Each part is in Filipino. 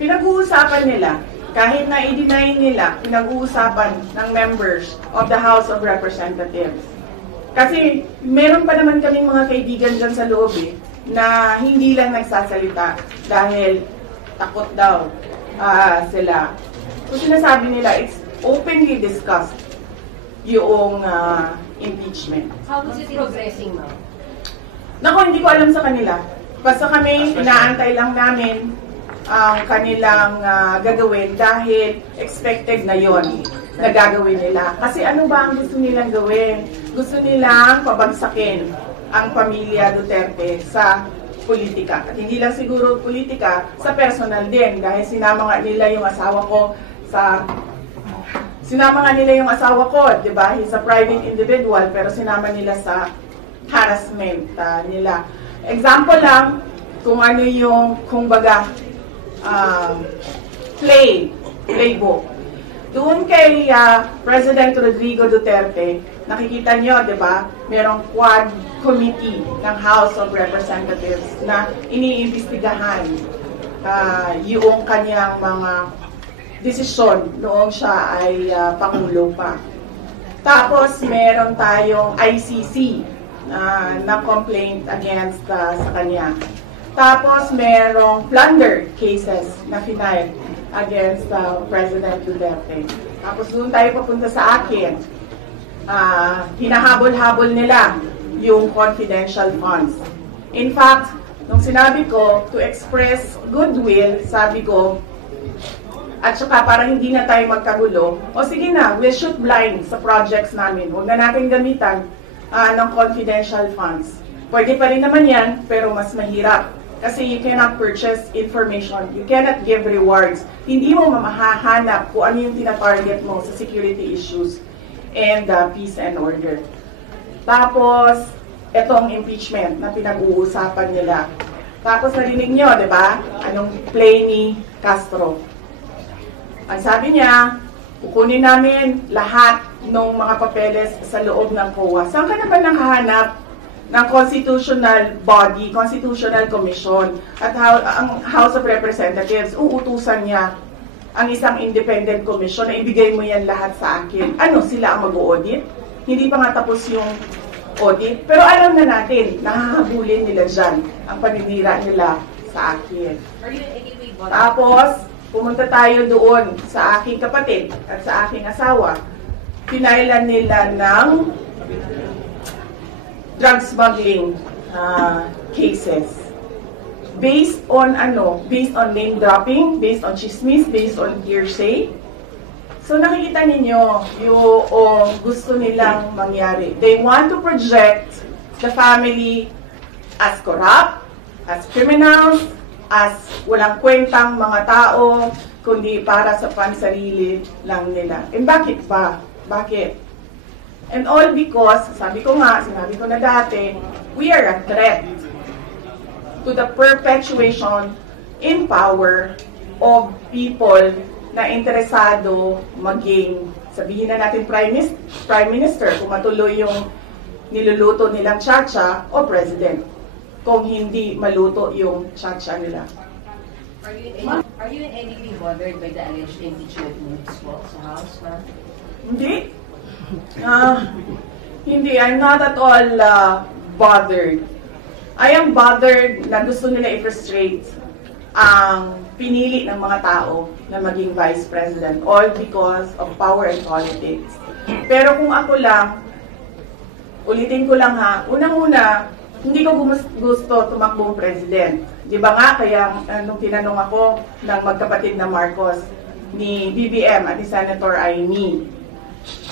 Pinag-uusapan nila, kahit na i-deny nila, pinag-uusapan ng members of the House of Representatives. Kasi meron pa naman kaming mga kaibigan dyan sa loob na hindi lang nagsasalita dahil takot daw sila. So sinasabi nila, it's openly discussed yung impeachment. How is it progressing, ma'am? Naku, hindi ko alam sa kanila. Basta kami, inaantay lang namin ang kanilang gagawin dahil expected na yon na gagawin nila. Kasi ano ba ang gusto nilang gawin? Gusto nilang pabagsakin ang pamilya Duterte sa politika. At hindi lang siguro politika, sa personal din. Dahil sinama nga nila yung asawa ko, di ba? He's a private individual, pero sinama nila sa harassment nila. Example lang, kung ano yung, kumbaga, playbook. Doon kay President Rodrigo Duterte, nakikita nyo, di ba, merong quad committee ng House of Representatives na iniimbestigahan yung kanyang mga desisyon noong siya ay Pangulo pa. Tapos, meron tayong ICC na complaint against sa kanya. Tapos, merong plunder cases na final against President Duterte. Tapos, doon tayo papunta sa akin. Hinahabol-habol nila yung confidential funds. In fact, nung sinabi ko, to express goodwill, sabi ko, at saka para hindi na tayo magkagulo, o sige na, we'll shoot blind sa projects namin. Huwag na natin gamitan ng confidential funds. Pwede pa rin naman yan, pero mas mahirap. Kasi you cannot purchase information, you cannot give rewards. Hindi mo mamahahanap kung ano yung tinatarget mo sa security issues and peace and order. Tapos, etong impeachment na pinag-uusapan nila. Tapos narinig nyo, di ba? Anong play ni Castro. Ang sabi niya, kukunin namin lahat ng mga papeles sa loob ng COA. Saan ka naman nakahanap ng constitutional body, constitutional commission, at ang House of Representatives, uutusan niya ang isang independent commission na ibigay mo yan lahat sa akin. Ano, sila ang mag-audit? Hindi pa nga tapos yung audit. Pero alam na natin, nahahabulin nila dyan ang paninira nila sa akin. Tapos, pumunta tayo doon sa aking kapatid at sa aking asawa. Pinailan nila ng drug smuggling cases. Based on based on name dropping, based on chismis, based on hearsay. So nakikita ninyo yung gusto nilang mangyari. They want to project the family as corrupt, as criminals, as walang kwentang mga tao, kundi para sa pansarili lang nila. And bakit pa? Bakit? And all because, sinabi ko na dati, we are a threat to the perpetuation in power of people na interesado maging, sabihin na natin Prime Minister, kung matuloy yung niluluto nilang chacha o President, kung hindi maluto yung chacha nila. Are you in any way bothered by the alleged impeachment moves po sa House, ma'am? Hindi. Hindi, I'm not at all bothered. I am bothered na gusto nila i-frustrate ang pinili ng mga tao na maging Vice President, all because of power and politics. Pero kung ako lang, ulitin ko lang unang-una, hindi ko gusto tumakbong President. Di ba nga, kaya nung tinanong ako ng magkapatid na Marcos, ni BBM at ni Senator Amy,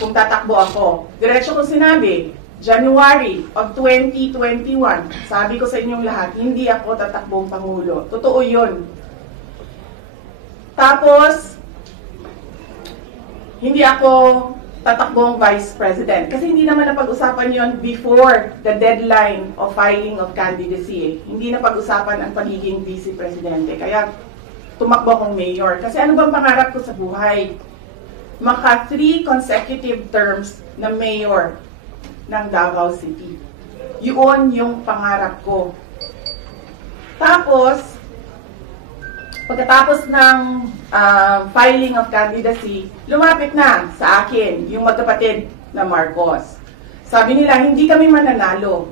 kung tatakbo ako, diretso ko sinabi, January of 2021, sabi ko sa inyong lahat, hindi ako tatakbong Pangulo. Totoo yun. Tapos, hindi ako tatakbong Vice President. Kasi hindi naman napag-usapan yon before the deadline of filing of candidacy. Hindi napag-usapan ang pagiging Vice Presidente. Kaya, tumakbo akong mayor. Kasi ano bang pangarap ko sa buhay? Maka 3 consecutive terms na mayor ng Davao City. Yun yung pangarap ko. Tapos, Pagkatapos ng filing of candidacy, lumapit na sa akin yung magkapatid na Marcos. Sabi nila, hindi kami mananalo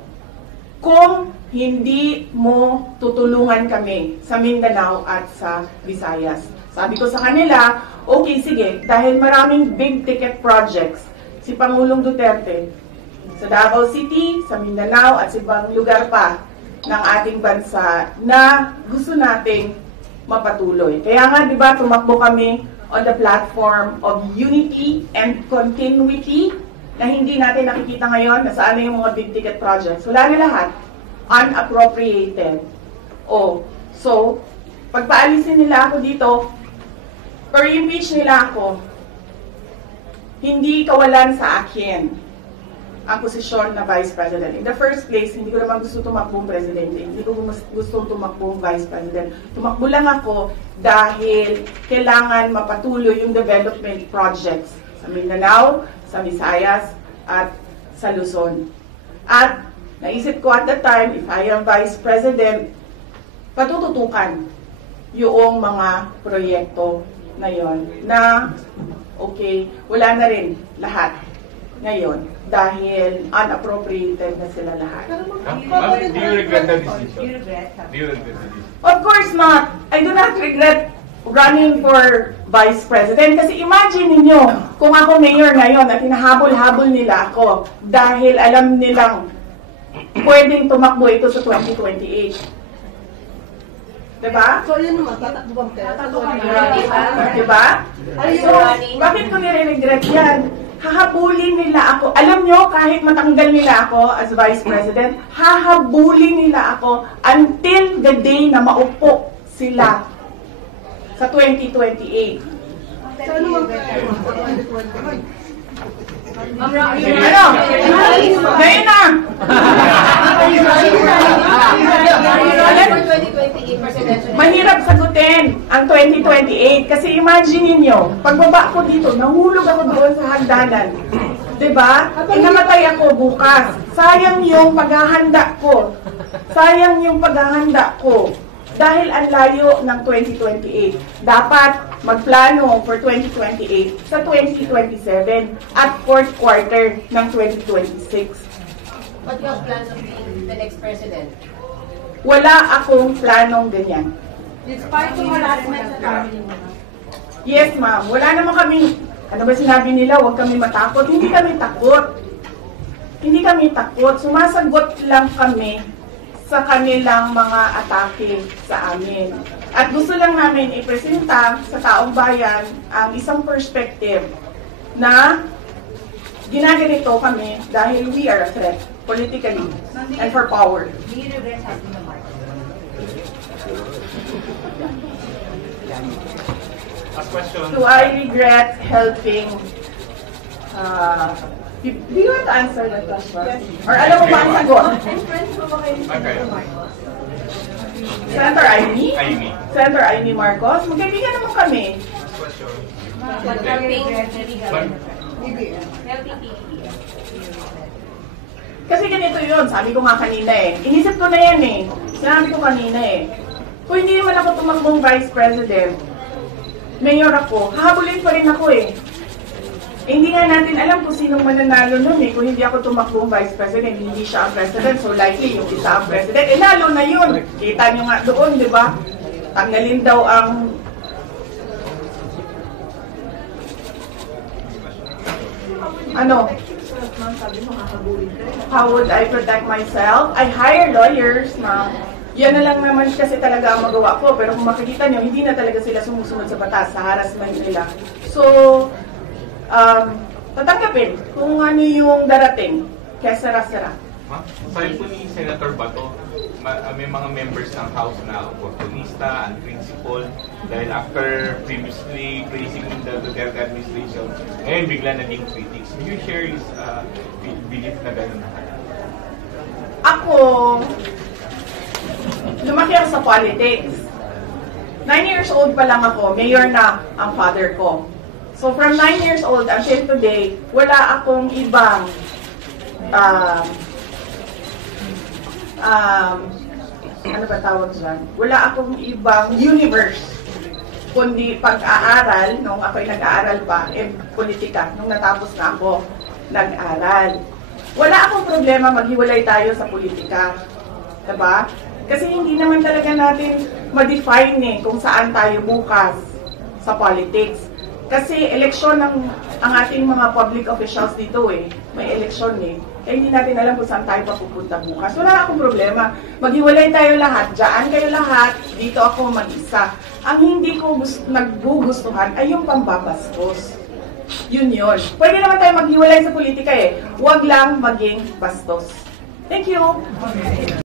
kung hindi mo tutulungan kami sa Mindanao at sa Visayas. Sabi ko sa kanila, okay, sige, dahil maraming big ticket projects si Pangulong Duterte sa Davao City, sa Mindanao at sa ibang lugar pa ng ating bansa na gusto nating mapatuloy. Kaya nga, di ba, tumakbo kami on the platform of unity and continuity na hindi natin nakikita ngayon na saan na yung mga big ticket projects. Wala na lahat. Unappropriated. So, pagpaalisin nila ako dito, or impeach nila ako, hindi kawalan sa akin ang posisyon na Vice President. In the first place, hindi ko naman gusto tumakbong Presidente. Hindi ko gusto tumakbong Vice President. Tumakbo lang ako dahil kailangan mapatuloy yung development projects sa Mindanao, sa Visayas, at sa Luzon. At naisip ko at that time, if I am Vice President, patututukan yung mga proyekto na yon na okay, wala na rin lahat ngayon dahil unappropriated na sila lahat. Do you regret the decision? Do you regret the decision? Of course not. I do not regret running for Vice President kasi imagine niyo kung ako mayor ngayon at hinahabol-habol nila ako dahil alam nilang pwedeng tumakbo ito sa 2028. Diba? So, yun naman, tatakbo bang Diba? So, bakit ko nire-regret yan? Hahabulin nila ako. Alam nyo, kahit matanggal nila ako as Vice President, hahabulin nila ako until the day na maupo sila sa 2028. So, ano bang Ano? Ngayon na! Mahirap sagutin ang 2028 kasi imagine niyo, pagbaba ko dito, nahulog ako doon sa hagdanan. Diba? Namatay ako bukas. Sayang yung paghahanda ko. Sayang yung paghahanda ko. Dahil ang layo ng 2028. Dapat magplano for 2028 sa 2027 at fourth quarter ng 2026. What do you have plans of being the next president? Wala akong planong ganyan. Despite yung harassment sa family mo. Yes, ma'am. Wala naman kami, ano ba sinabi nila, huwag kami matakot. Hindi kami takot. Hindi kami takot. Sumasagot lang kami sa kanilang mga atake sa amin. At gusto lang namin ipresenta sa taong bayan ang isang perspective na ginaganito kami dahil we are a threat politically and for power. Do you regret having the market? Last question. Do I regret helping do you want to answer that question? Yes. Or alam mo ba ang sagot? Okay. Senator Amy? Amy. Senator Amy Marcos? Magkaibigan naman kami. Last question. Helping Kasi ganito yun, sabi ko nga kanina eh. Inisip ko na yan eh. Sinabi ko kanina eh. Kung hindi naman ako tumakbong Vice President, Mayor ako, hahabulin pa rin ako eh. Hindi nga natin alam kung sinong mananalo nun eh. Kung hindi ako tumakbong Vice President, hindi siya ang President, so likely yung isa ang President. Eh lalo na yun. Kita nyo nga doon, di ba? Tanggalin daw ang ano? How would I protect myself? I hire lawyers na yan na lang naman kasi talaga ang magawa ko. Pero kung makikita nyo, hindi na talaga sila sumusunod sa batas, sa harassment nila. So, tatanggapin kung ano yung darating. Kaya sara-sara. Sabi po ni Senator Bato, may mga members ng House na oportunista and principal dahil after previously praising the Duterte administration, ngayon bigla naging critics. Do you share his belief na gano'n? Ako, lumaki ako sa politics. 9 years old pa lang ako, mayor na ang father ko. So from 9 years old until today, wala akong ibang ano ba tawag dyan? Wala akong ibang universe kundi pag-aaral, nung ako'y nag-aaral pa, politika, nung natapos na ako nag-aral. Wala akong problema maghiwalay tayo sa politika. Diba? Kasi hindi naman talaga natin ma-define kung saan tayo bukas sa politics. Kasi eleksyon ang ating mga public officials dito May eleksyon Kaya hindi natin alam kung saan tayo papupunta bukas. Wala akong problema. Maghiwalay tayo lahat. Diyan kayo lahat. Dito ako mag-isa. Ang hindi ko naggugustuhan ay yung pambabastos. Yun. Pwede naman tayo maghiwalay sa politika Huwag lang maging bastos. Thank you.